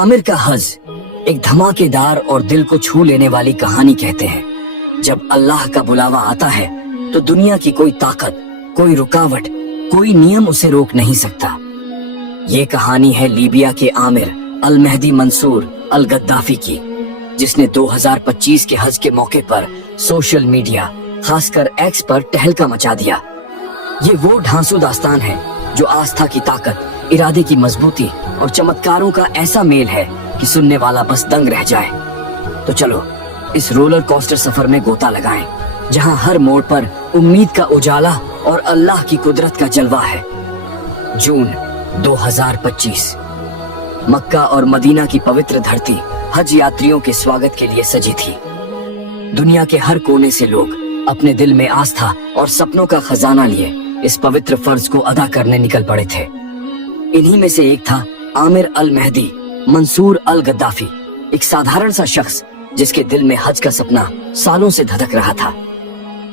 आमिर का हज एक धमाकेदार और दिल को छू लेने वाली कहानी कहते हैं। जब अल्लाह का बुलावा आता है तो दुनिया की कोई ताकत, कोई रुकावट, कोई नियम उसे रोक नहीं सकता। ये कहानी है लीबिया के आमिर अल मेहदी मंसूर अल गद्दाफी की, जिसने 2025 के हज के मौके पर सोशल मीडिया, खासकर एक्स पर तहलका मचा दिया। ये वो ढांसू दास्तान है जो आस्था की ताकत, इरादे की मजबूती और चमत्कारों का ऐसा मेल है कि सुनने वाला बस दंग रह जाए। तो चलो इस रोलर कोस्टर सफर में गोता लगाएं, जहां हर मोड़ पर उम्मीद का उजाला और अल्लाह की कुदरत का जलवा है। जून 2025, मक्का और मदीना की पवित्र धरती हज यात्रियों के स्वागत के लिए सजी थी। दुनिया के हर कोने से लोग अपने दिल में आस्था और सपनों का खजाना लिए इस पवित्र फर्ज को अदा करने निकल पड़े थे। इन्हीं में से एक था आमिर अल मेहदी मंसूर अल गद्दाफी, एक साधारण सा शख्स जिसके दिल में हज का सपना सालों से धधक रहा था।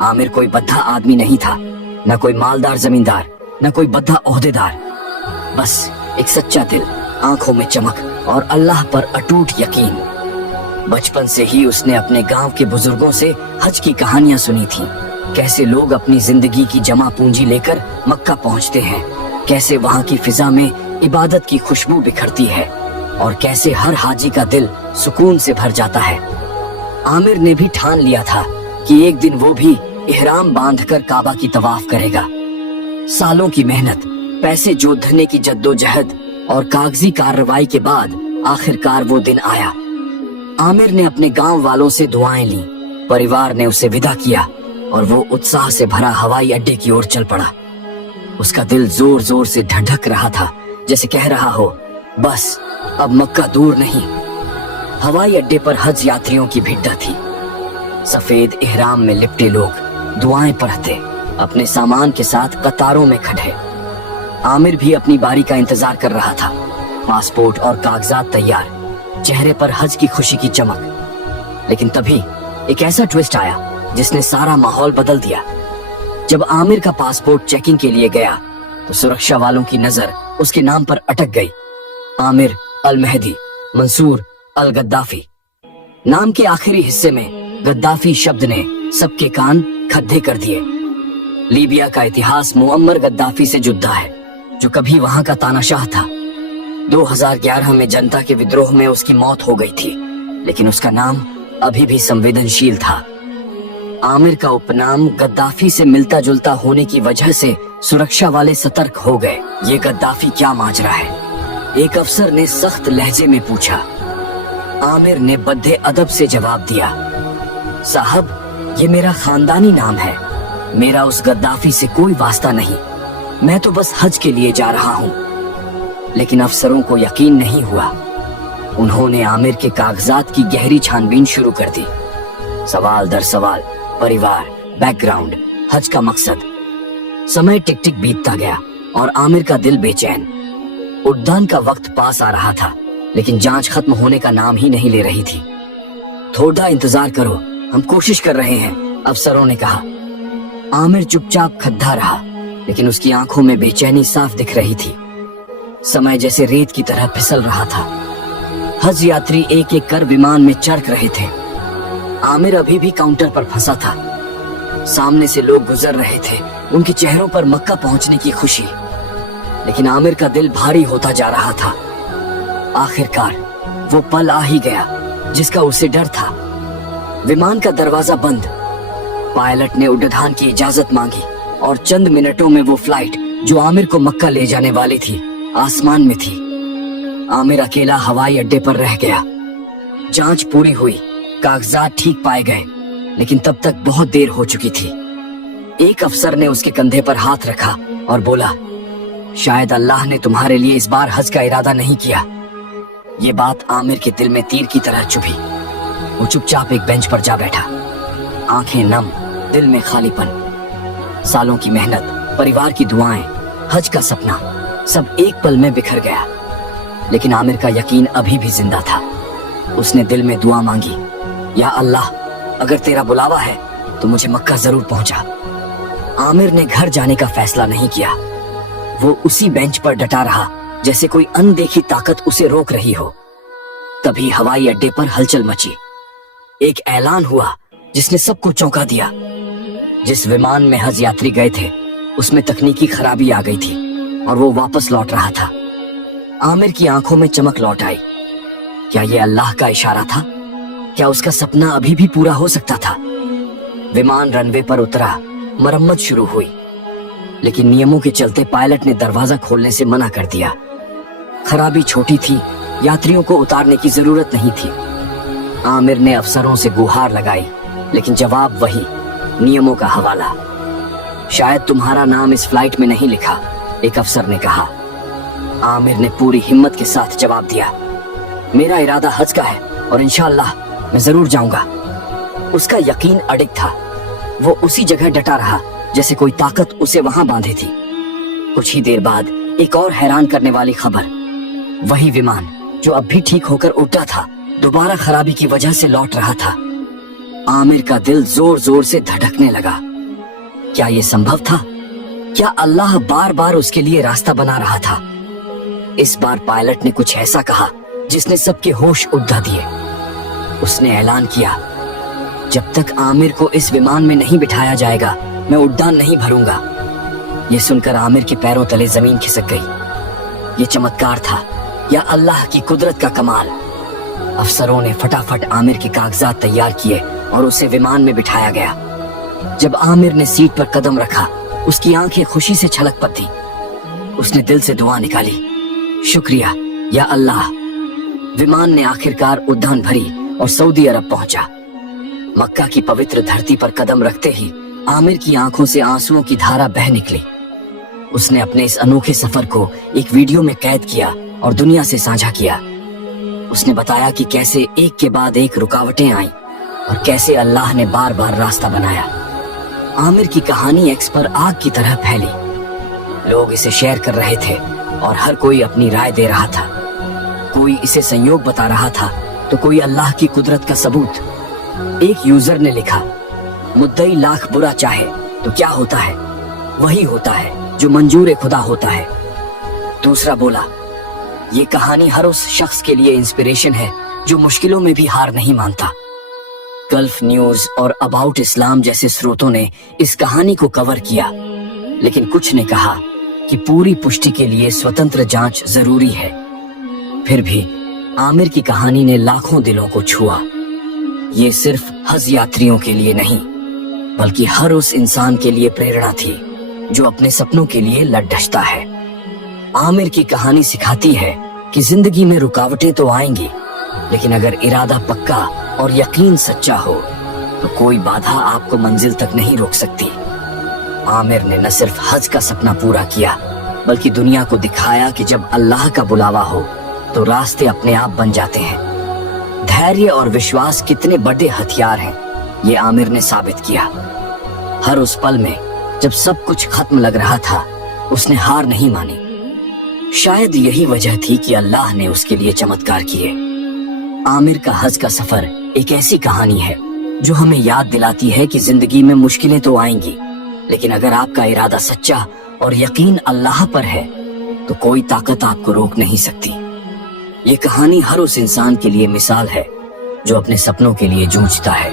आमिर कोई बद्धा आदमी नहीं था, न कोई मालदार जमींदार, न कोई बद्धा ओहदेदार, बस एक सच्चा दिल, आंखों में चमक और अल्लाह पर अटूट यकीन। बचपन से ही उसने अपने गांव के बुजुर्गों से हज की कहानियां सुनी थीं। कैसे लोग अपनी जिंदगी की जमा पूंजी लेकर मक्का पहुंचते हैं, कैसे वहां की फिजा में इबादत की खुशबू बिखरती है और कैसे हर हाजी का दिल सुकून से भर जाता है। आमिर ने भी ठान लिया था कि एक दिन वो भी इहराम बांधकर काबा की तवाफ करेगा। सालों की मेहनत, पैसे जोतने की जद्दोजहद और कागजी कार्रवाई के बाद आखिरकार वो दिन आया। आमिर ने अपने गांव वालों से दुआएं ली, परिवार ने उसे विदा किया और वो उत्साह से भरा हवाई अड्डे की ओर चल पड़ा। उसका दिल जोर जोर से धड़क रहा था, जैसे कह रहा हो, बस अब मक्का दूर नहीं। हवाई अड्डे पर हज यात्रियों की भीड़ थी। सफेद इहराम में लिपटे लोग दुआएं पढ़ते अपने सामान के साथ कतारों में खड़े। आमिर भी अपनी बारी का इंतजार कर रहा था, पासपोर्ट और कागजात तैयार, चेहरे पर हज की खुशी की चमक। लेकिन तभी एक ऐसा ट्विस्ट आया जिसने सारा माहौल बदल दिया। जब आमिर का पासपोर्ट चेकिंग के लिए गया तो सुरक्षा वालों की नजर उसके नाम पर अटक गई, आमिर अल मेहदी मंसूर अल गद्दाफी। नाम के आखिरी हिस्से में गद्दाफी शब्द ने सबके कान खद्दे कर दिए। लीबिया का इतिहास मुअम्मर गद्दाफी से जुड़ा है, जो कभी वहां का तानाशाह था। 2011 में जनता के विद्रोह में उसकी मौत हो गई थी, लेकिन उसका नाम अभी भी संवेदनशील था। आमिर का उपनाम गद्दाफी से मिलता जुलता होने की वजह से सुरक्षा वाले सतर्क हो गए। ये गद्दाफी क्या माजरा है? एक अफसर ने सख्त लहजे में पूछा। आमिर ने बद्दे अदब से जवाब दिया, साहब ये मेरा खानदानी नाम है, मेरा उस गद्दाफी से कोई वास्ता नहीं, मैं तो बस हज के लिए जा रहा हूँ। लेकिन अफसरों को यकीन नहीं हुआ। उन्होंने आमिर के कागजात की गहरी छानबीन शुरू कर दी। सवाल दर सवाल, परिवार, बैकग्राउंड, हज का मकसद। समय टिक टिक बीतता गया और आमिर का दिल बेचैन। उड़ान का वक्त पास आ रहा था, लेकिन जांच खत्म होने का नाम ही नहीं ले रही थी। थोड़ा इंतजार करो, हम कोशिश कर रहे हैं, अफसरों ने कहा। आमिर चुपचाप खद्दा रहा, लेकिन उसकी आंखों में बेचैनी साफ दिख रही थी। समय जैसे रेत की तरह फिसल रहा था। हज यात्री एक एक कर विमान में चढ़ रहे थे। आमिर अभी भी काउंटर पर फंसा था। सामने से लोग गुजर रहे थे, उनके चेहरों पर मक्का पहुंचने की खुशी। लेकिन आमिर का दिल भारी होता जा रहा था। आखिरकार वो पल आ ही गया जिसका उसे डर था। विमान का दरवाजा बंद। पायलट ने उड़ान की इजाजत मांगी और चंद मिनटों में वो फ्लाइट जो आमिर को मक्का ले जाने वाली थी, आसमान में थी। आमिर अकेला हवाई अड्डे पर रह गया। जांच पूरी हुई, कागजात ठीक पाए गए, लेकिन तब तक बहुत देर हो चुकी थी। एक अफसर ने उसके कंधे पर हाथ रखा और बोला, शायद अल्लाह ने तुम्हारे लिए इस बार हज का इरादा नहीं किया। ये बात आमिर के दिल में तीर की तरह चुभी। वो चुपचाप एक बेंच पर जा बैठा, आंखें नम, दिल में खालीपन। सालों की मेहनत, परिवार की दुआएं, हज का सपना, सब एक पल में बिखर गया। लेकिन आमिर का यकीन अभी भी जिंदा था। उसने दिल में दुआ मांगी, या अल्लाह, अगर तेरा बुलावा है तो मुझे मक्का जरूर पहुंचा। आमिर ने घर जाने का फैसला नहीं किया। वो उसी बेंच पर डटा रहा, जैसे कोई अनदेखी ताकत उसे रोक रही हो। तभी हवाई अड्डे पर हलचल मची। एक ऐलान हुआ जिसने सबको चौंका दिया। जिस विमान में हज यात्री गए थे उसमें तकनीकी खराबी आ गई थी और वो वापस लौट रहा था। आमिर की आंखों में चमक लौट आई। क्या ये अल्लाह का इशारा था? क्या उसका सपना अभी भी पूरा हो सकता था? विमान रनवे पर उतरा, मरम्मत शुरू हुई, लेकिन नियमों के चलते पायलट ने दरवाजा खोलने से मना कर दिया। खराबी छोटी थी, यात्रियों को उतारने की जरूरत नहीं थी। आमिर ने अफसरों से गुहार लगाई, लेकिन जवाब वही, नियमों का हवाला। शायद तुम्हारा नाम इस फ्लाइट में नहीं लिखा, एक अफसर ने कहा। आमिर ने पूरी हिम्मत के साथ जवाब दिया, मेरा इरादा हज का है और इंशाअल्लाह मैं जरूर जाऊंगा। उसका यकीन अडिग था। वो उसी जगह डटा रहा जैसे कोई ताकत उसे वहां बांधे थी। कुछ ही देर बाद एक और हैरान करने वाली खबर। वही विमान जो अब भी ठीक होकर उड़ता था, दोबारा खराबी की वजह से लौट रहा था। आमिर का दिल जोर जोर से धड़कने लगा। क्या ये संभव था? क्या अल्लाह बार बार उसके लिए रास्ता बना रहा था? इस बार पायलट ने कुछ ऐसा कहा जिसने सबके होश उड़ा दिए। उसने ऐलान किया, जब तक आमिर को इस विमान में नहीं बिठाया जाएगा मैं उड़ान नहीं भरूंगा। ये सुनकर आमिर के पैरों तले जमीन खिसक गई। ये चमत्कार था या अल्लाह की कुदरत का कमाल। अफसरों ने फटाफट आमिर के कागजात तैयार किए और उसे विमान में बिठाया गया। जब आमिर ने सीट पर कदम रखा, उसकी आंखें खुशी से छलक पड़ती। उसने दिल से दुआ निकाली, शुक्रिया या अल्लाह। विमान ने आखिरकार उड़ान भरी और सऊदी अरब पहुंचा। मक्का की पवित्र धरती पर कदम रखते ही आमिर की आंखों से आंसुओं की धारा बह निकली। उसने अपने इस अनोखे सफर को एक वीडियो में कैद किया और दुनिया से साझा किया। उसने बताया कि कैसे एक के बाद एक रुकावटें आईं और कैसे अल्लाह ने बार बार रास्ता बनाया। आमिर की कहानी एक्स पर आग की तरह फैली। लोग इसे शेयर कर रहे थे और हर कोई अपनी राय दे रहा था। कोई इसे संयोग बता रहा था तो कोई अल्लाह की कुदरत का सबूत। एक यूजर ने लिखा, मुद्दई लाख बुरा चाहे तो क्या होता है, वही होता है जो मंजूर खुदा होता है। दूसरा बोला, ये कहानी हर उस शख्स के लिए इंस्पिरेशन है जो मुश्किलों में भी हार नहीं मानता। गल्फ न्यूज और अबाउट इस्लाम जैसे स्रोतों ने इस कहानी को कवर किया, लेकिन कुछ ने कहा कि पूरी पुष्टि के लिए स्वतंत्र जांच जरूरी है। फिर भी आमिर की कहानी ने लाखों दिलों को छुआ। ये सिर्फ हज यात्रियों के लिए नहीं, बल्कि हर उस इंसान के लिए प्रेरणा थी जो अपने सपनों के लिए लड़धसता है। आमिर की कहानी सिखाती है कि जिंदगी में रुकावटें तो आएंगी, लेकिन अगर इरादा पक्का और यकीन सच्चा हो तो कोई बाधा आपको मंजिल तक नहीं रोक सकती। आमिर ने न सिर्फ हज का सपना पूरा किया, बल्कि दुनिया को दिखाया कि जब अल्लाह का बुलावा हो तो रास्ते अपने आप बन जाते हैं। धैर्य और विश्वास कितने बड़े हथियार हैं, ये आमिर ने साबित किया। हर उस पल में जब सब कुछ खत्म लग रहा था, उसने हार नहीं मानी। शायद यही वजह थी कि अल्लाह ने उसके लिए चमत्कार किए। आमिर का हज का सफर एक ऐसी कहानी है जो हमें याद दिलाती है कि जिंदगी में मुश्किलें तो आएंगी, लेकिन अगर आपका इरादा सच्चा और यकीन अल्लाह पर है तो कोई ताकत आपको रोक नहीं सकती। ये कहानी हर उस इंसान के लिए मिसाल है जो अपने सपनों के लिए जूझता है।